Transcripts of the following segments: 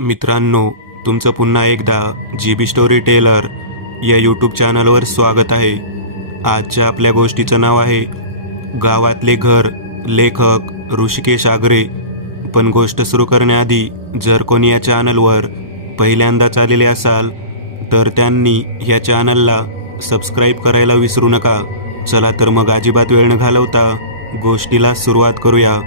मित्रांनो, तुमचं पुन्हा एकदा GB स्टोरी टेलर या यूट्यूब चॅनलवर स्वागत आहे. आजच्या आपल्या गोष्टीचं नाव आहे गावातले घर. लेखक ऋषिकेश आगरे. पण गोष्ट सुरू करण्याआधी जर कोणी या चॅनलवर पहिल्यांदाच आलेले असाल तर त्यांनी या चॅनलला सबस्क्राईब करायला विसरू नका. चला तर मग अजिबात वेळ न घालवता गोष्टीला सुरुवात करूया.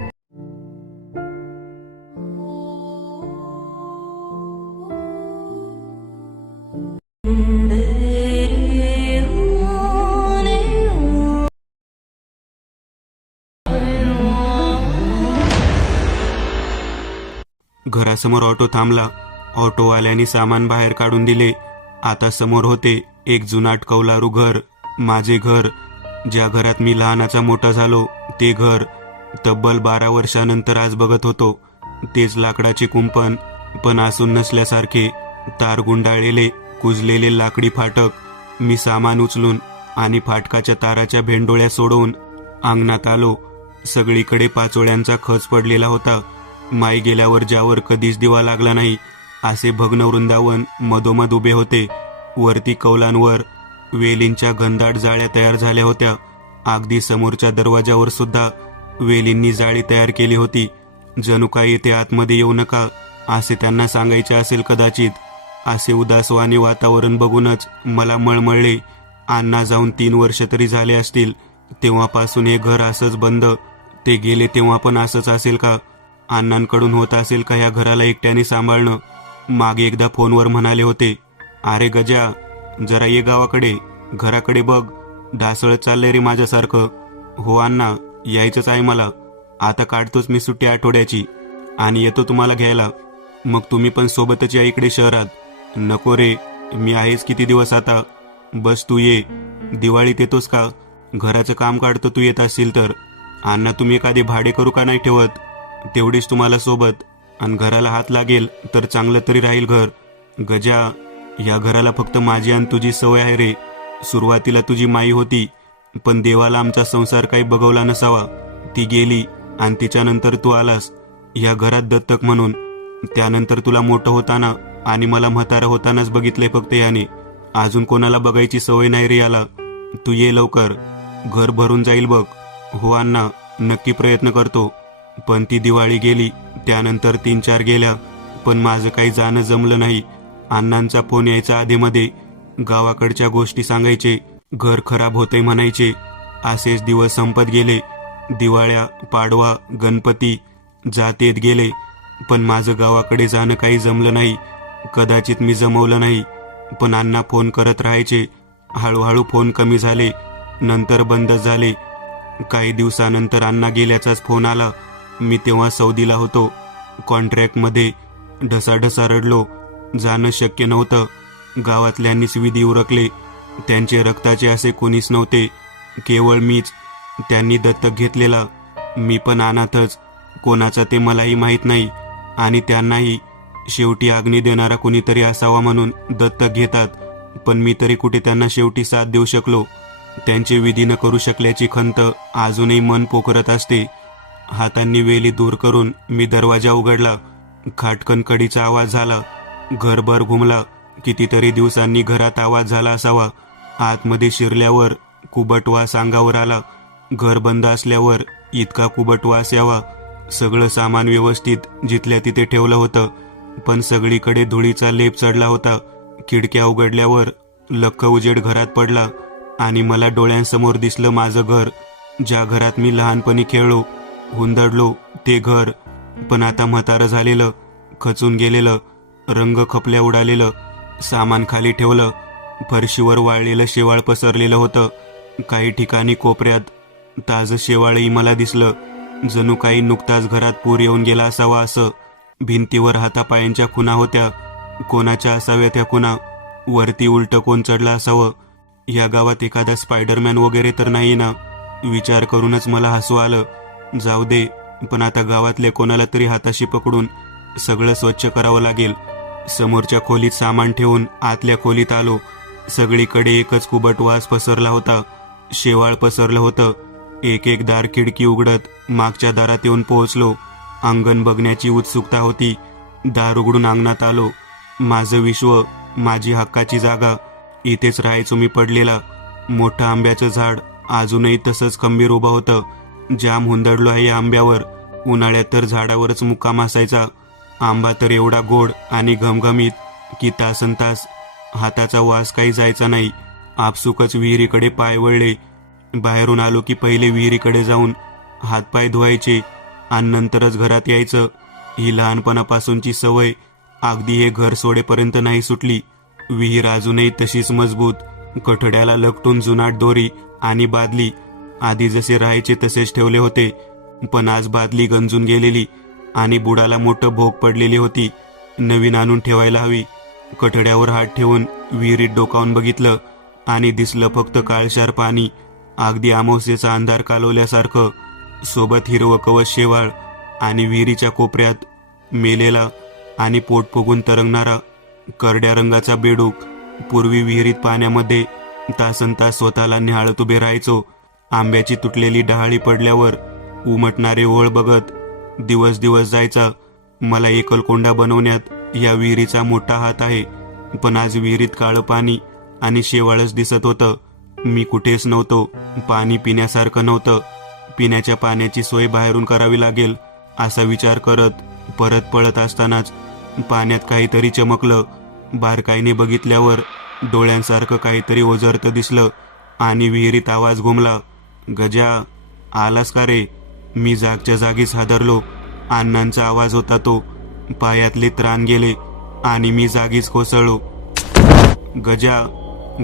घरासमोर ऑटो थांबला. ऑटोवाल्याने सामान बाहेर काढून दिले. आता समोर होते एक जुनाट कौलारू घर. माझे घर, ज्या घरात मी लहानाचा मोठा झालो ते घर. तब्बल 12 वर्षानंतर आज बघत होतो. तेच लाकडाचे कुंपण, पण आसून नसल्यासारखे. तार गुंडाळलेले कुजलेले लाकडी फाटक. मी सामान उचलून आणि फाटकाच्या ताराच्या भेंडोळ्या सोडवून अंगणात आलो. सगळीकडे पाचोळ्यांचा खच पडलेला होता. माई गेल्यावर ज्यावर कधीच दिवा लागला नाही असे भग्न वृंदावन मधोमध उभे होते. वरती कौलांवर वेलींच्या घनदाट जाळ्या तयार झाल्या होत्या. अगदी समोरच्या दरवाजावर सुद्धा वेलींनी जाळी तयार केली होती. जणू काय येथे आतमध्ये येऊ नका असे त्यांना सांगायचे असेल कदाचित. असे उदासवाणी वातावरण बघूनच मला मळमळले. अण्णा जाऊन 3 वर्ष तरी झाले असतील. तेव्हापासून हे घर असंच बंद. ते गेले तेव्हा पण असंच असेल का? अण्णांकडून होत असेल का ह्या घराला एकट्याने सांभाळणं? मागे एकदा फोनवर म्हणाले होते, अरे गजा, जरा ये गावाकडे, घराकडे बघ, ढासळत चाललंय रे माझ्यासारखं. हो अण्णा, यायचंच आहे मला. आता काढतोच मी सुट्टी आठवड्याची आणि येतो तुम्हाला घ्यायला. मग तुम्ही पण सोबतच या इकडे शहरात. नको रे, मी आहेच किती दिवस आता. बस तू ये. दिवाळीत येतोस का? घराचं काम काढतो तू येत असशील तर. अण्णा, तुम्ही एखादे भाडे करू का नाही ठेवत? तेवढीच तुम्हाला सोबत, आणि घराला हात लागेल तर चांगलं तरी राहील घर. गजा, या घराला फक्त माझी आणि तुझी सवय आहे रे. सुरुवातीला तुझी माई होती, पण देवाला आमचा संसार काही बघवला नसावा. ती गेली आणि तिच्यानंतर तू आलास या घरात दत्तक म्हणून. त्यानंतर तुला मोठं होताना आणि मला म्हातारा होतानाच बघितलंय फक्त याने. अजून कोणाला बघायची सवय नाही रे याला. तू ये लवकर, घर भरून जाईल बघ. हो अण्णा, नक्की प्रयत्न करतो. पण ती दिवाळी गेली, त्यानंतर 3-4 गेल्या, पण माझं काही जाणं जमलं नाही. अण्णांचा फोन यायचा आधीमध्ये. गावाकडच्या गोष्टी सांगायचे, घर खराब होतंय म्हणायचे. असेच दिवस संपत गेले. दिवाळ्या, पाडवा, गणपती जात येत गेले, पण माझं गावाकडे जाणं काही जमलं नाही. कदाचित मी जमवलं नाही, पण अण्णा फोन करत राहायचे. हळूहळू फोन कमी झाले, नंतर बंदच झाले. काही दिवसानंतर अण्णा गेल्याचाच फोन आला. मी तेव्हा सौदीला होतो. कॉन्ट्रॅक्टमध्ये ढसाढसा रडलो. जाणं शक्य नव्हतं. गावातल्यांनीच विधी उरकले. त्यांचे रक्ताचे असे कोणीच नव्हते, केवळ मीच. त्यांनी दत्तक घेतलेला. मी पण अनाथच. कोणाचा ते मलाही माहीत नाही, आणि त्यांनाही. शेवटी आग्नी देणारा कोणीतरी असावा म्हणून दत्तक घेतात, पण मी तरी कुठे त्यांना शेवटी साथ देऊ शकलो? त्यांचे विधी न करू शकल्याची खंत अजूनही मन पोखरत असते. हातांनी वेली दूर करून मी दरवाजा उघडला. खाटकन कडीचा आवाज झाला. घरभर घुमला. कितीतरी दिवसांनी घरात आवाज झाला असावा. आतमध्ये शिरल्यावर कुबट वास अंगावर आला. घर बंद असल्यावर इतका कुबट वास यावा. सगळं सामान व्यवस्थित जिथल्या तिथे ठेवलं होतं, पण सगळीकडे धुळीचा लेप चढला होता. खिडक्या उघडल्यावर लख्ख उजेड घरात पडला आणि मला डोळ्यांसमोर दिसलं माझं घर. ज्या घरात मी लहानपणी खेळलो, हुंदडलो, ते घर. पण आता म्हातारं झालेलं, खचून गेलेलं, रंग खपल्या उडालेलं. सामान खाली ठेवलं. फरशीवर वाळलेलं शेवाळ पसरलेलं होतं. काही ठिकाणी कोपऱ्यात ताजं शेवाळही मला दिसलं. जणू काही नुकताच घरात पूर येऊन गेला असावा असं. भिंतीवर हातापायांच्या खुणा होत्या. कोणाच्या असाव्या त्या खुणा? वरती उलटं कोण चढलं असावं? या गावात एखादा स्पायडरमॅन वगैरे तर नाही ना? विचार करूनच मला हसू आलं. जाऊ दे, पण आता गावातल्या कोणाला तरी हाताशी पकडून सगळं स्वच्छ करावं लागेल. समोरच्या खोलीत सामान ठेवून आतल्या खोलीत आलो. सगळीकडे एकच कुबट वास पसरला होता. शेवाळ पसरलं होतं. एक एक दार खिडकी उघडत मागच्या दारात येऊन पोहोचलो. अंगण बघण्याची उत्सुकता होती. दार उघडून अंगणात आलो. माझं विश्व, माझी हक्काची जागा, इथेच राहायचो मी पडलेला. मोठं आंब्याचं झाड अजूनही तसंच खंबीर उभं होतं. जाम हुंदडलो आहे या आंब्यावर. उन्हाळ्यात तर झाडावरच मुक्काम असायचा. आंबा तर एवढा गोड आणि घमघमीत की तासनतास हाताचा वास काही जायचा नाही. आपसुकच विहिरीकडे पाय वळले. बाहेरून आलो की पहिले विहिरीकडे जाऊन हातपाय धुवायचे आणि नंतरच घरात यायचं. ही लहानपणापासूनची सवय अगदी हे घर सोडेपर्यंत नाही सुटली. विहीर अजूनही तशीच मजबूत, कठड्याला लपटून जुनाट दोरी आणि बादली आधी जसे राहायचे तसेच ठेवले होते. पण आज बादली गंजून गेलेली आणि बुडाला मोठं भोग पडलेली होती. नवीन आणून ठेवायला हवी. कठड्यावर हात ठेवून विहिरीत डोकावून बघितलं आणि दिसलं फक्त काळशार पाणी, अगदी अमावस्येचा अंधार कालवल्यासारखं. सोबत हिरवं कवच शेवाळ आणि विहिरीच्या कोपऱ्यात मेलेला आणि पोट फुगून तरंगणारा करड्या रंगाचा बेडूक. पूर्वी विहिरीत पाण्यामध्ये तासनतास स्वतःला निहाळत उभे राहायचो. आंब्याची तुटलेली डहाळी पडल्यावर उमटणारे ओळ बघत दिवस दिवस जायचा. मला एकलकोंडा बनवण्यात या विहिरीचा मोठा हात आहे. पण आज विहिरीत काळं पाणी आणि शेवाळच दिसत होतं. मी कुठेच नव्हतो. पाणी पिण्यासारखं नव्हतं. पिण्याच्या पाण्याची सोय बाहेरून करावी लागेल असा विचार करत परत पळत असतानाच पाण्यात काहीतरी चमकलं. बारकाईने बघितल्यावर डोळ्यांसारखं काहीतरी ओझरतं दिसलं आणि विहिरीत आवाज घुमला. गजा, आलास का रे? मी जागच्या जागीच हादरलो. अण्णांचा आवाज होता तो. पायातले त्राण गेले आणि मी जागीच कोसळलो. गजा,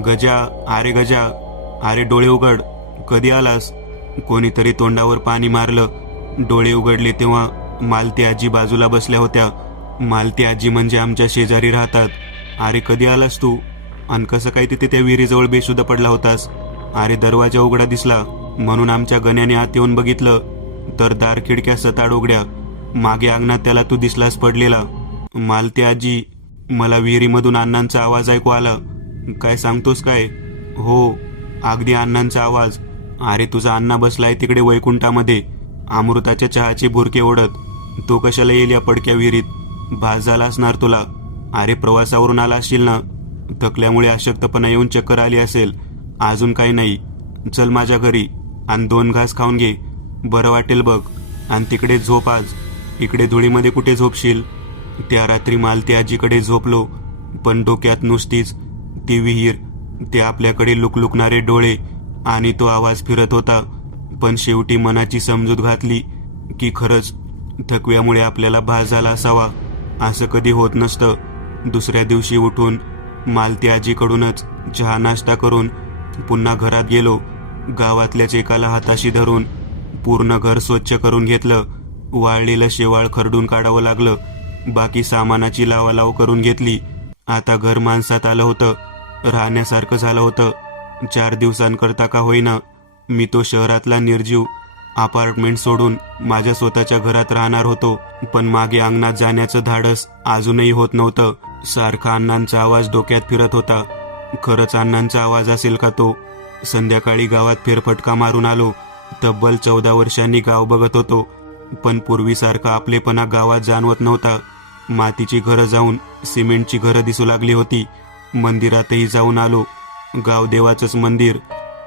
गजा, अरे गजा, अरे डोळे उघड, कधी आलास? कोणीतरी तोंडावर पाणी मारलं. डोळे उघडले तेव्हा मालती आजी बाजूला बसल्या होत्या. मालती आजी म्हणजे आमच्या शेजारी राहतात. अरे कधी आलास तू? आणि कसं काय तिथे त्या विहिरीजवळ बेशुद्ध पडला होतास? अरे दरवाजा उघडा दिसला म्हणून आमच्या गण्याने आत येऊन बघितलं तर दार खिडक्या सताड उघड्या. मागे अंगणात त्याला तू दिसलास पडलेला. मालती आजी, मला विहिरीमधून अण्णांचा आवाज ऐकू आला. काय सांगतोस काय? हो, अगदी अण्णांचा आवाज. अरे तुझा अण्णा बसलाय तिकडे वैकुंठामध्ये, अमृताच्या चहाचे भुरके ओढत. तो कशाला येईल या पडक्या विहिरीत? भास झाला असणार तुला. अरे प्रवासावरून आला असशील ना, थकल्यामुळे अशक्तपणा येऊन चक्कर आली असेल. अजून काही नाही. चल माझ्या घरी आणि 2 घास खाऊन घे, बरं वाटेल बघ. आणि तिकडे झोप आज. इकडे धुळीमध्ये कुठे झोपशील? त्या रात्री मालती आजीकडे झोपलो, पण डोक्यात नुसतीच ती विहीर, ते आपल्याकडे लुकलुकणारे डोळे आणि तो आवाज फिरत होता. पण शेवटी मनाची समजूत घातली की खरंच थकव्यामुळे आपल्याला भास झाला असावा. असं कधी होत नसतं. दुसऱ्या दिवशी उठून मालती आजीकडूनच चहा नाश्ता करून पुन्हा घरात गेलो. गावातल्याच एकाला हाताशी धरून पूर्ण घर स्वच्छ करून घेतलं. वाळलेलं शेवाळ खरडून काढावं लागलं. बाकी सामानाची लावालाव करून घेतली. आता घर माणसात आलं होतं, राहण्यासारखं झालं होतं. 4 दिवसांकरता का होईना मी तो शहरातला निर्जीव अपार्टमेंट सोडून माझ्या स्वतःच्या घरात राहणार होतो. पण मागे अंगणात जाण्याचं धाडस अजूनही होत नव्हतं. सारखा अण्णांचा आवाज डोक्यात फिरत होता. खरंच अण्णांचा आवाज असेल का तो? संध्याकाळी गावात फेरफटका मारून आलो. तब्बल 14 वर्षांनी गाव बघत होतो, पण पूर्वीसारखा आपलेपणा गावात जाणवत नव्हता. मातीची घरं जाऊन सिमेंटची घरं दिसू लागली होती. मंदिरातही जाऊन आलो. गाव देवाचंच मंदिर.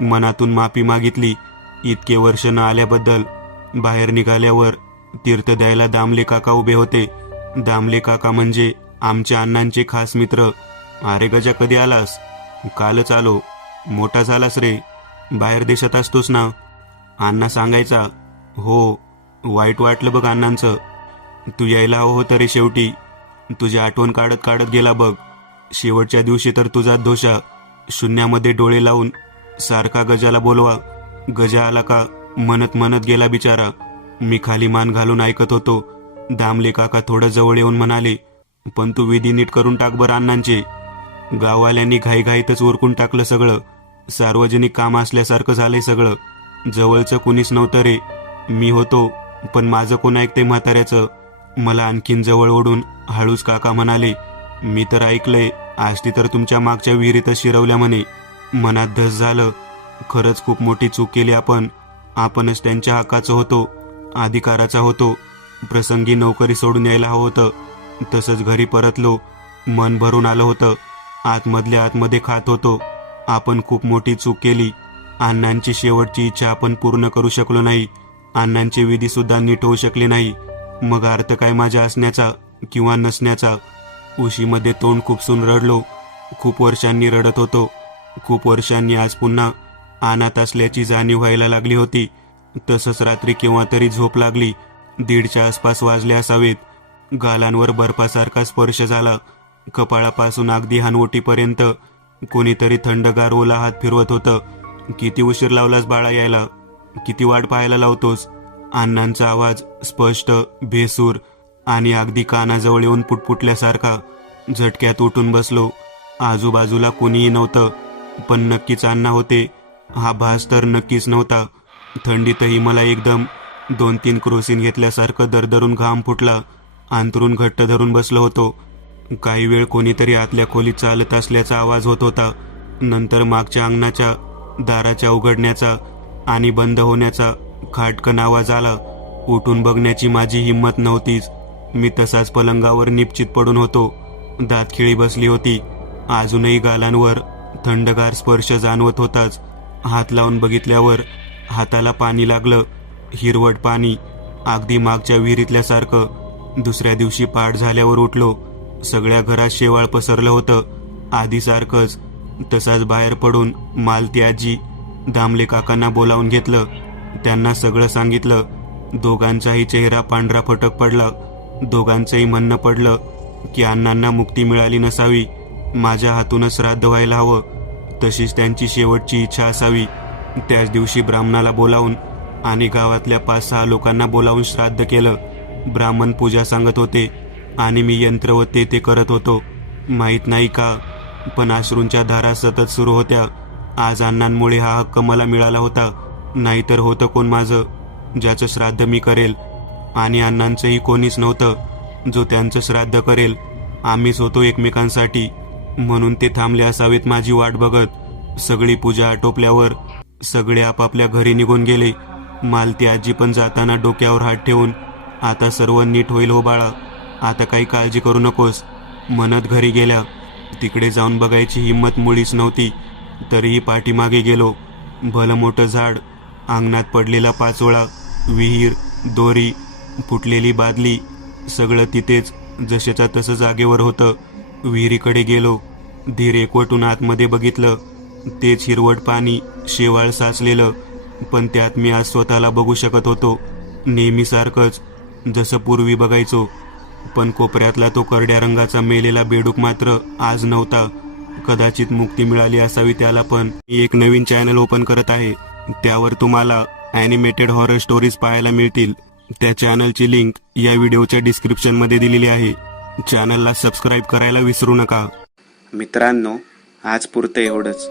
मनातून माफी मागितली इतके वर्ष न आल्याबद्दल. बाहेर निघाल्यावर तीर्थ द्यायला दामले काका उभे होते. दामले काका म्हणजे आमच्या अण्णांचे खास मित्र. अरे गजा, कधी आलास? कालच आलो. मोठा झालास रे, बाहेर देशात असतोस ना? अण्णा सांगायचा. हो, वाईट वाटलं बघ अण्णांचं. तू यायला हवं होतं रे शेवटी. तुझी आठवण काढत काढत गेला बघ. शेवटच्या दिवशी तर तुझा दोषा शून्यामध्ये डोळे लावून सारखा गजाला बोलवा, गजा आला का म्हणत म्हणत गेला बिचारा. मी खाली मान घालून ऐकत होतो. दामले काका थोडं जवळ येऊन म्हणाले, पण तू विधी नीट करून टाक बरं अण्णांचे. गाववाल्यांनी घाईघाईतच उरकून टाकलं सगळं. सार्वजनिक काम असल्यासारखं झालंय सगळं. जवळचं कुणीच नव्हतं रे. मी होतो, पण माझं कोण ऐकते म्हाताऱ्याचं? मला आणखीन जवळ ओढून हळूच काका म्हणाले, मी तर ऐकलंय आष्टी तर तुमच्या मागच्या विहिरीतच शिरवल्या म्हणे. मनात धस झालं. खरंच खूप मोठी चूक केली आपण. आपणच त्यांच्या हक्काचं होतो, अधिकाराचा होतो. प्रसंगी नोकरी सोडून यायला हवं होतं. तसंच घरी परतलो. मन भरून आलं होतं. आतमधल्या आतमध्ये खात होतो. आपण खूप मोठी चूक केली. अण्णांची शेवटची इच्छा आपण पूर्ण करू शकलो नाही. अण्णांचे विधी सुद्धा नीट होऊ शकले नाही. मग अर्थ काय माझ्या असण्याचा किंवा नसण्याचा? उशीमध्ये तोंड खुपसून रडलो. खूप वर्षांनी रडत होतो. खूप वर्षांनी आज पुन्हा अनाथ असल्याची जाणीव व्हायला लागली होती. तसंच रात्री केव्हा तरी झोप लागली. 1:30च्या आसपास वाजले असावेत. गालांवर बर्फासारखा स्पर्श झाला. कपाळापासून अगदी हानवटीपर्यंत कोणीतरी थंडगार ओला हात फिरवत होतं. किती उशीर लावलास बाळा यायला? किती वाट पाहायला लावतोस? अण्णांचा आवाज स्पष्ट, बेसूर आणि अगदी कानाजवळ येऊन पुटपुटल्यासारखा. झटक्यात उठून बसलो. आजूबाजूला कोणीही नव्हतं. पण नक्कीच अण्णा होते. हा भास तर नक्कीच नव्हता. थंडीतही मला एकदम 2-3 क्रोसिन घेतल्यासारखं दरदरून घाम फुटला. अंथरूण घट्ट धरून बसलो होतो. काही वेळ कोणीतरी आतल्या खोलीत चालत असल्याचा आवाज होत होता. नंतर मागच्या अंगणाच्या दाराच्या उघडण्याचा आणि बंद होण्याचा खाटकन आवाज आला. उठून बघण्याची माझी हिंमत नव्हतीच. मी तसाच पलंगावर निपचित पडून होतो. दातखिळी बसली होती. अजूनही गालांवर थंडगार स्पर्श जाणवत होताच. हात लावून बघितल्यावर हाताला पाणी लागलं. हिरवट पाणी, अगदी मागच्या विहिरीतल्यासारखं. दुसऱ्या दिवशी पाठ झाल्यावर उठलो. सगळ्या घरात शेवाळ पसरलं होतं. आधीसारखंच. तसाच बाहेर पडून मालती आजी, दामले काकांना बोलावून घेतलं. त्यांना सगळं सांगितलं. दोघांचाही चेहरा पांढरा फटक पडला. दोघांचंही म्हणणं पडलं की अण्णांना मुक्ती मिळाली नसावी. माझ्या हातूनच श्राद्ध व्हायला हवं. तशीच त्यांची शेवटची इच्छा असावी. त्याच दिवशी ब्राह्मणाला बोलावून आणि गावातल्या 5-6 लोकांना बोलावून श्राद्ध केलं. ब्राह्मण पूजा सांगत होते आणि मी यंत्र व ते करत होतो. माहीत नाही का, पण अश्रूंच्या धारा सतत सुरू होत्या. आज अण्णांमुळे हा हक्क मला मिळाला होता. नाहीतर होतं कोण माझं, ज्याचं श्राद्ध मी करेल? आणि अण्णांचंही कोणीच नव्हतं जो त्यांचं श्राद्ध करेल. आम्हीच होतो एकमेकांसाठी. म्हणून ते थांबले असावेत माझी वाट बघत. सगळी पूजा आटोपल्यावर सगळे आपापल्या घरी निघून गेले. मालती आजी पण जाताना डोक्यावर हात ठेवून, आता सर्व नीट होईल हो बाळा, आता काही काळजी करू नकोस, म्हणत घरी गेल्या. तिकडे जाऊन बघायची हिंमत मुळीच नव्हती. तरीही पाठीमागे गेलो. भलं मोठं झाड, अंगणात पडलेला पाचोळा, विहीर, दोरी, फुटलेली बादली, सगळं तिथेच जसेच्या तसं जागेवर होतं. विहिरीकडे गेलो. धीर एकवटून आतमध्ये बघितलं. तेच हिरवट पाणी, शेवाळ साचलेलं. पण त्यात मी आज स्वतःला बघू शकत होतो. नेहमीसारखंच, जसं पूर्वी बघायचो. पण कोपऱ्यातला तो करड्या रंगाचा मेलेला बेडूक मात्र आज नव्हता. कदाचित मुक्ती मिळाली असावी त्याला. पण मी एक नवीन चॅनल ओपन करत आहे. त्यावर तुम्हाला ॲनिमेटेड हॉरर स्टोरीज पाहायला मिळतील. त्या चॅनलची लिंक या व्हिडिओच्या डिस्क्रिप्शनमध्ये दिलेली आहे. चॅनलला सबस्क्राईब करायला विसरू नका. मित्रांनो, आज पुरतं एवढंच.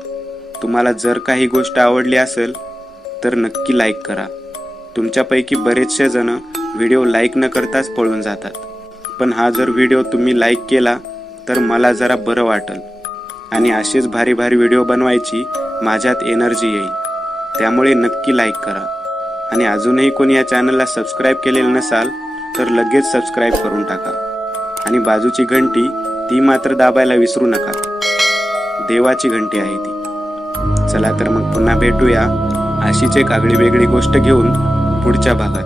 तुम्हाला जर काही गोष्ट आवडली असेल तर नक्की लाईक करा. तुमच्यापैकी बरेचसे जण व्हिडिओ लाईक न करताच पळून जातात. पण हा जर व्हिडिओ तुम्ही लाईक केला तर मला जरा बरं वाटेल आणि असेच भारी भारी व्हिडिओ बनवायची माझ्यात एनर्जी येईल. त्यामुळे नक्की लाईक करा. आणि अजूनही कोणी या चॅनलला सबस्क्राईब केलेलं नसाल तर लगेच सबस्क्राईब करून टाका. आणि बाजूची घंटी ती मात्र दाबायला विसरू नका. देवाची घंटी आहे ती. चला तर मग पुन्हा भेटूया अशीच एक आगळी वेगळी गोष्ट घेऊन पुढच्या भागात.